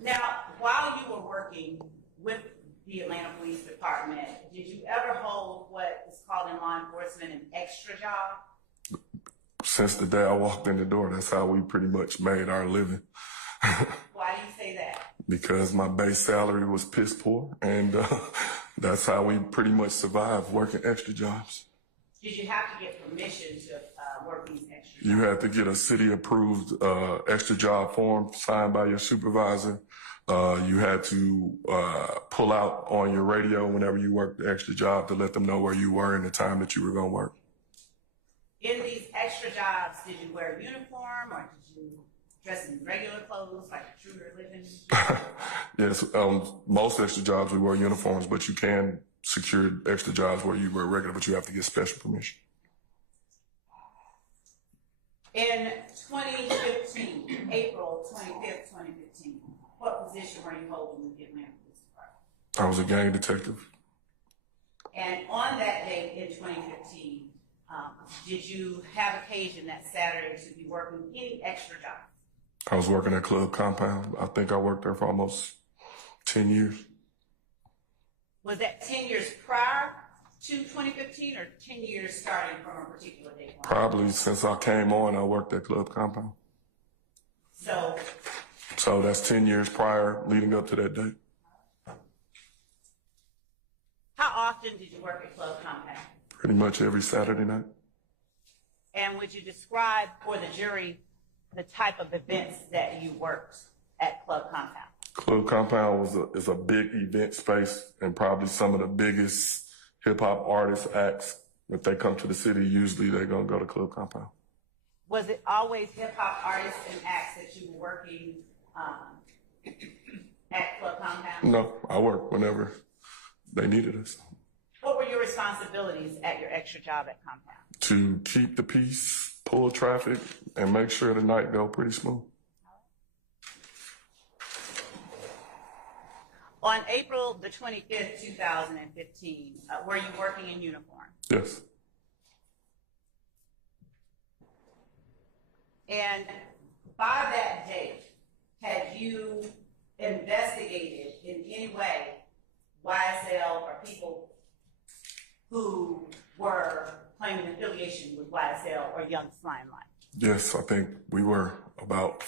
Now, while you were working with the Atlanta Police Department, did you ever hold what is called in law enforcement an extra job? Since the day I walked in the door, that's how we pretty much made our living. Why do you say that? Because my base salary was piss poor, and that's how we pretty much survived, working extra jobs. Did you have to get permission to work these extra jobs? You had to get a city-approved extra job form signed by your supervisor. You had to pull out on your radio whenever you worked the extra job to let them know where you were and the time that you were going to work. In these extra jobs, did you wear a uniform or did you dress in regular clothes like a true religion? Yes, most extra jobs we wear uniforms, but you can secure extra jobs where you wear regular, but you have to get special permission. In 2015, April 25th, 2015, what position were you holding with the Atlanta Police Department? I was a gang detective. And on that date in 2015, did you have occasion that Saturday to be working any extra jobs? I was working at Club Compound. I think I worked there for almost 10 years. Was that 10 years prior to 2015 or 10 years starting from a particular date? Probably since I came on, I worked at Club Compound. So that's 10 years prior, leading up to that date. How often did you work at Club Compound? Pretty much every Saturday night. And would you describe for the jury the type of events that you worked at Club Compound? Club Compound is a big event space, and probably some of the biggest hip-hop artists, acts, if they come to the city, usually they're going to go to Club Compound. Was it always hip-hop artists and acts that you were working at Club Compound? No, I worked whenever they needed us. What were your responsibilities at your extra job at Compound? To keep the peace, pull traffic, and make sure the night go pretty smooth. On April the 25th, 2015, were you working in uniform? Yes. And by that date, had you investigated in any way YSL or people who were claiming affiliation with YSL or Young Limelight? Yes, I think we were about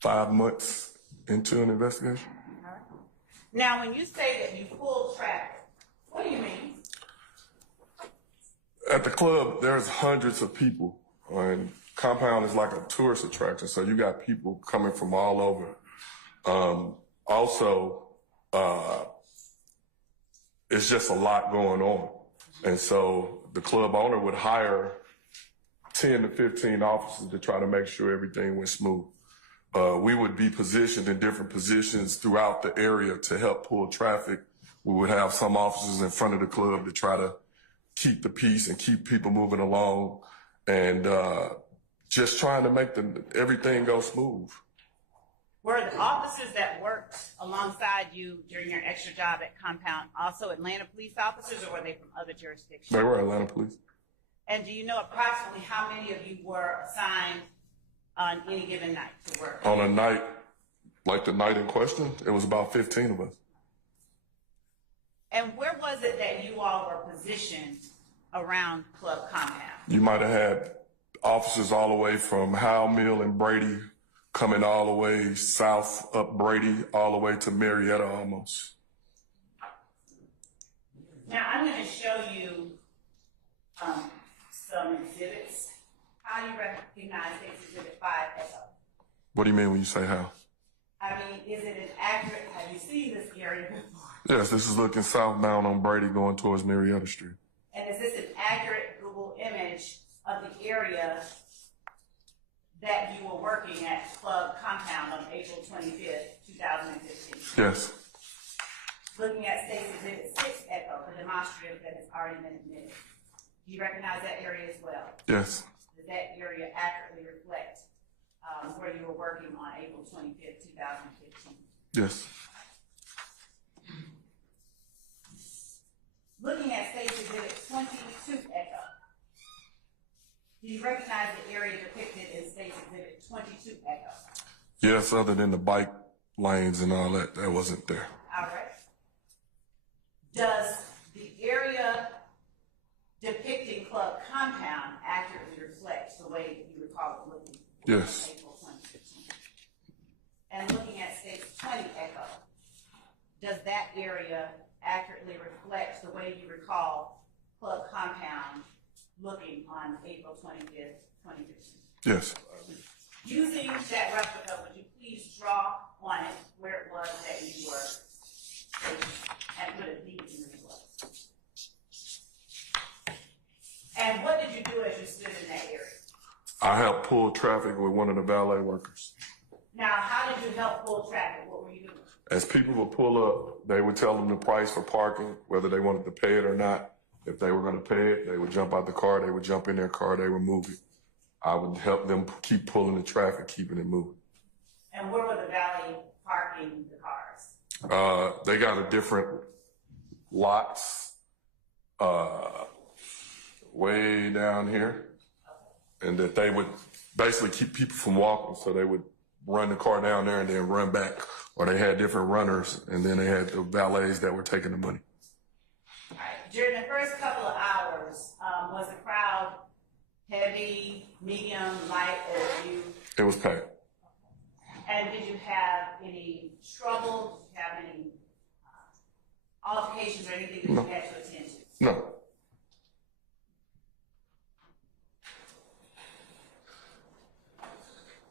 5 months into an investigation. All right. Now, when you say that you pulled traffic, what do you mean? At the club, there's hundreds of people, and Compound is like a tourist attraction, so you got people coming from all over. It's just a lot going on. And so the club owner would hire 10 to 15 officers to try to make sure everything went smooth. We would be positioned in different positions throughout the area to help pull traffic. We would have some officers in front of the club to try to keep the peace and keep people moving along, and just trying to make everything go smooth. Were the officers that worked alongside you during your extra job at Compound also Atlanta police officers, or were they from other jurisdictions? They were Atlanta police. And do you know approximately how many of you were assigned on any given night to work? On a night, like the night in question, it was about 15 of us. And where was it that you all were positioned around Club Compound? You might have had officers all the way from Howell Mill and Brady, coming all the way south up Brady, all the way to Marietta almost. Now I'm going to show you some exhibits. How do you recognize Exhibit 5 Echo? What do you mean when you say how? I mean, is it an accurate, have you seen this area before? Yes, this is looking southbound on Brady going towards Marietta Street. And is this an accurate Google image of the area that you were working at Club Compound on April 25th, 2015? Yes. Looking at State Exhibit 6 Echo, the demonstrative that has already been admitted. Do you recognize that area as well? Yes. Does that area accurately reflect where you were working on April 25th, 2015? Yes. Looking at State Exhibit 22 Echo, do you recognize the area depicted in State Exhibit 22 Echo? Yes, other than the bike lanes and all that. That wasn't there. All right. Does the area depicting Club Compound accurately reflect the way you recall it looking? Yes. April 2015. And looking at States 20 Echo, does that area accurately reflect the way you recall Club Compound looking on April 25th, 2015? Yes. Using that replica, would you please draw on it where it was that you were stationed and what a deep unit was? And what did you do as you stood in that area? I helped pull traffic with one of the valet workers. Now, how did you help pull traffic? What were you doing? As people would pull up, they would tell them the price for parking, whether they wanted to pay it or not. If they were going to pay it, they would jump out the car, they would jump in their car, they would move it. I would help them keep pulling the traffic, keeping it moving. And where were the valet parking the cars? They got a different lots way down here, and that they would basically keep people from walking, so they would run the car down there and then run back, or they had different runners, and then they had the valets that were taking the money. All right. During the first couple of hours, was the crowd heavy, medium, light, as you? It was packed. And did you have any trouble? Did you have any altercations or anything that No. you had to attend to? No.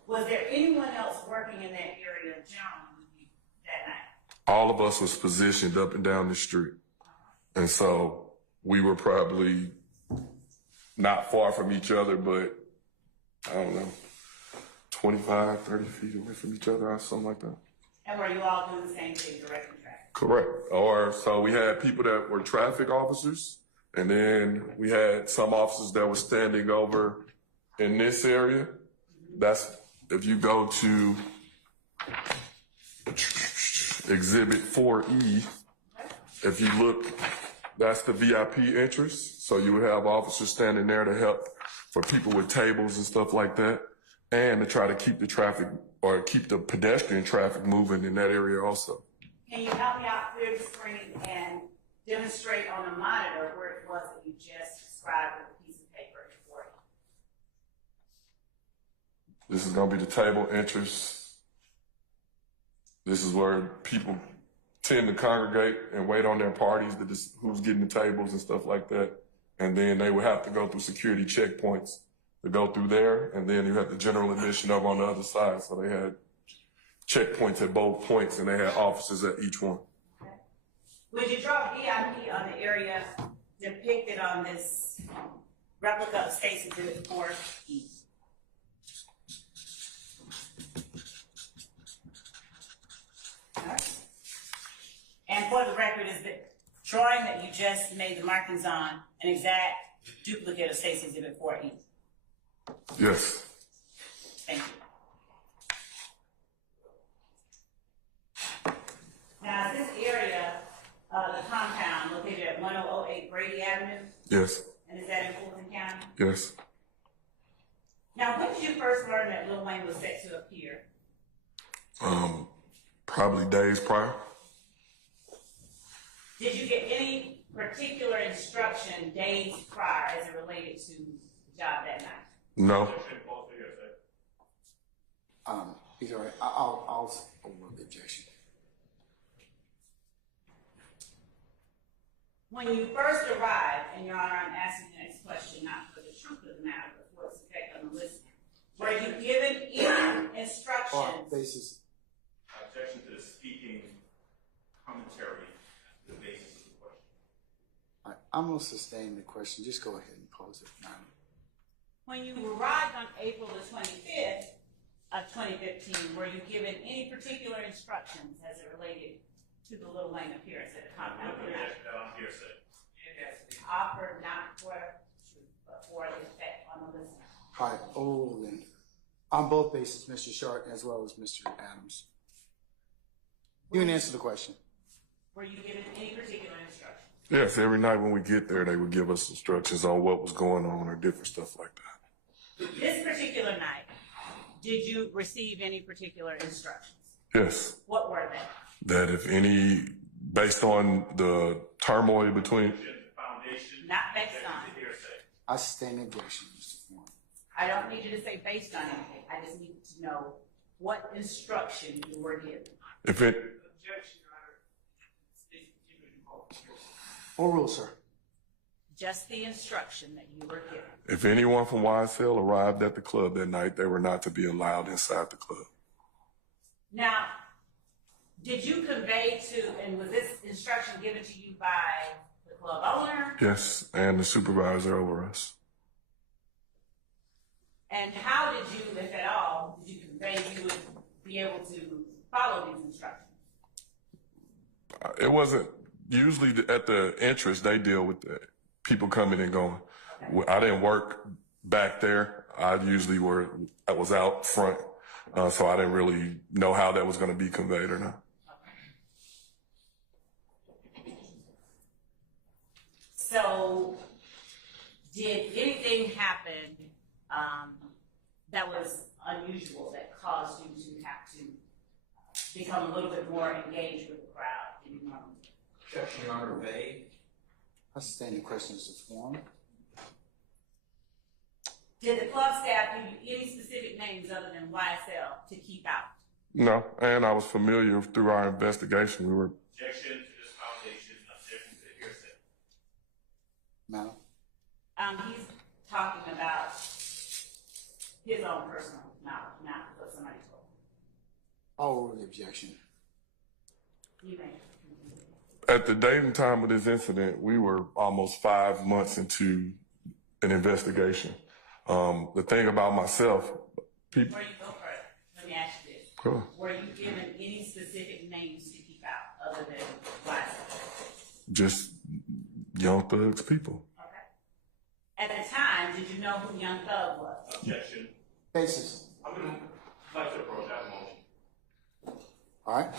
Was there anyone else working in that area generally that night? All of us was positioned up and down the street. And so we were probably not far from each other, but I don't know, 25, 30 feet away from each other or something like that. And were you all doing the same thing, directing traffic? Correct. Or so we had people that were traffic officers, and then we had some officers that were standing over in this area. That's, if you go to Exhibit 4E, if you look, that's the VIP entrance. So you would have officers standing there to help for people with tables and stuff like that, and to try to keep the traffic or keep the pedestrian traffic moving in that area also. Can you help me out clear the screen and demonstrate on the monitor where it was that you just described with a piece of paper before you? This is going to be the table entrance. This is where people tend to congregate and wait on their parties, who's getting the tables and stuff like that. And then they would have to go through security checkpoints to go through there. And then you have the general admission over on the other side. So they had checkpoints at both points, and they had officers at each one. Okay. Would you draw VIP on the area depicted on this replica of States Exhibit 4E? All right. And for the record, is the drawing that you just made the markings on an exact duplicate of States Exhibit 4E? Yes. Thank you. Now, this area, the compound located at 1008 Brady Avenue, Yes. and is that in Fulton County? Yes. Now, when did you first learn that Lil Wayne was set to appear? Probably days prior. Did you get any particular instruction days prior as it related to the job that night? No. He's all right. I'll overrule the objection. When you first arrived, and Your Honor, I'm asking the next question not for the truth of the matter, but for its effect on the listener, were you given any instructions? Basis. Objection to the speaking commentary, the basis of the question. All right, I'm going to sustain the question. Just go ahead and pose it, Madam. When you arrived on April the 25th of 2015, were you given any particular instructions as it related to the Lil Wayne appearance at the compound? On hearsay. Offered not for truth, but for the effect on the listener. All right, then. On both bases, Mr. Sharp as well as Mr. Adams. You can answer the question. Were you given any particular instructions? Yes, every night when we get there, they would give us instructions on what was going on or different stuff like that. This particular night, did you receive any particular instructions? Yes. What were they? That if any, based on the turmoil between, Foundation. Not based on. Hearsay. I sustain the objection, Mr. Warren. I don't need you to say based on anything. I just need to know what instruction you were given. if it, Objection, Your Honor. Full rule, sir. Just the instruction that you were given. if anyone from YSL arrived at the club that night, they were not to be allowed inside the club. Now, did you convey to, and was this instruction given to you by the club owner? Yes, and the supervisor over us. And how did you, if at all, did you convey you would be able to follow these instructions? It wasn't usually at the entrance. They deal with the people coming and going. Okay. I didn't work back there. I was out front, so I didn't really know how that was going to be conveyed or not. So, did anything happen that was unusual that caused you to have to become a little bit more engaged with the crowd than you normally do? Objection, Your Honor. Vague. I sustain the question, Mr. Warren. Did the club staff give you any specific names other than YSL to keep out? No, and I was familiar through our investigation. We were. Objection to this foundation. Objection to the hearsay. Madam. He's talking about his own personal knowledge, not what somebody told him. I'll rule the objection. You may. At the date and time of this incident, we were almost 5 months into an investigation. The thing about myself, people. Before you go further, let me ask you this. Sure. Were you given any specific names to keep out other than YSL? Just young thugs people. Okay. At the time, did you know who Young Thug was? Objection. Basis. I'm going to like to approach that motion. All right.